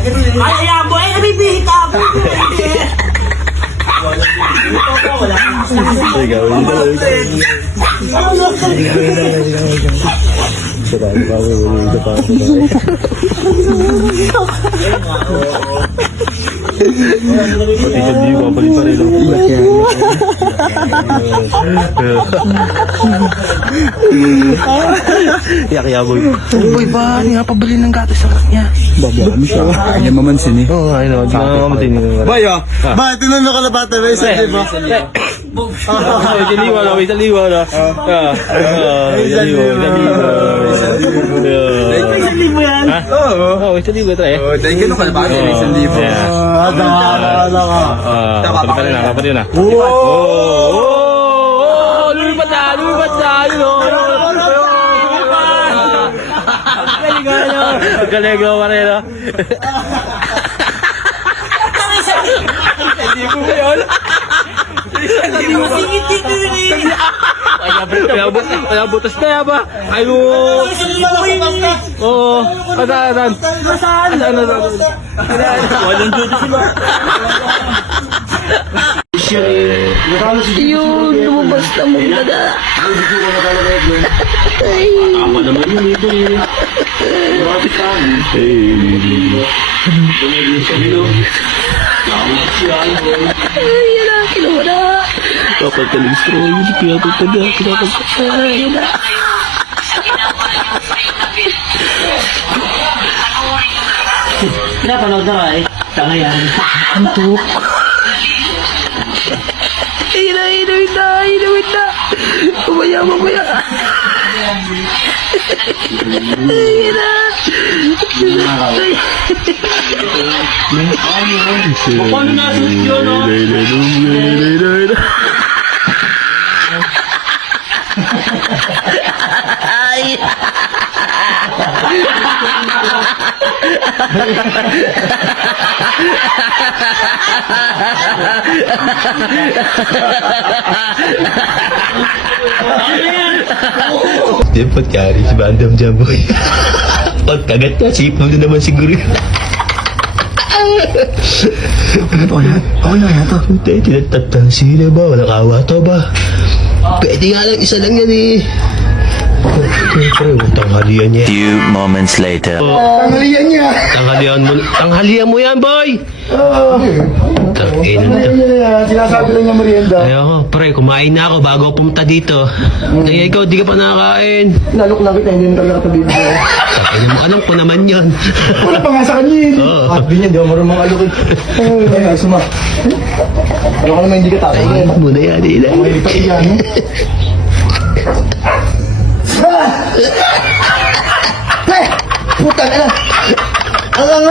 Ay, ayan mo. Ay, nabibihi ka. Pati sa di ko, balik pa rin lang. Iyak-iyak, boy. Boy, ba nga pabili ng gato sa kanya? Babaan siya. Kanya mamansin eh. Oo, I know. Di na mamatin yun. Boy, oh. Ba, tinanong ka na bata ba isa, di ba? Isa liwa na, isa liwa na. Isa liwa yan. Ha? Oo, isa liwa tayo. Oh, dahil ganun ka na ba? Isang libo. Ada ka. Kapatid na. Oo! Lumipat na! Lumipat na! Yun o! Galing mo pa rin, no? Hindi mo ba yun? Kaya butas na yan ba? Ayo! Oo! Saan? Walang duty sila. Yun, lumabas na mong daga. Ay. Tama naman yun ito eh. Bakit ka? Ay, yan na, kinuha na. Kapag kaling straw, yun kaya pagkaga. Ay, na. Pinapanood na ka eh. Tanga yan. Antok. Ay, inuwit na. Mamaya. Ay, na. Ay. Paano nasunod yun, no? Ay. Dapat kari si Bandam Jamboy. Pagkagat niya, sipno na naman siguro. Okay na yan to. Hindi, tinatatang sila ba? Walang awa to ba? Pwede nga lang, isa lang yan eh. Siyempre, tanghalian niya. Few moments later. Tanghalian niya. Tanghalian mo yan, boy! Tangin. Sinasabi lang niya merienda. Ayoko, pre, kumain na ako bago ako pumunta dito. Kaya ikaw, di ka pa nakakain. Nalok lang kita, hindi na talaga katabi mo. Anong ko naman yun? Wala pa nga sa kanya eh. Oo. At din yan, di ako marunong makalok eh. Ay, suma. Ano ka naman hindi ka tatay. Muna yan, eh. May pati yan. Puta na. Ang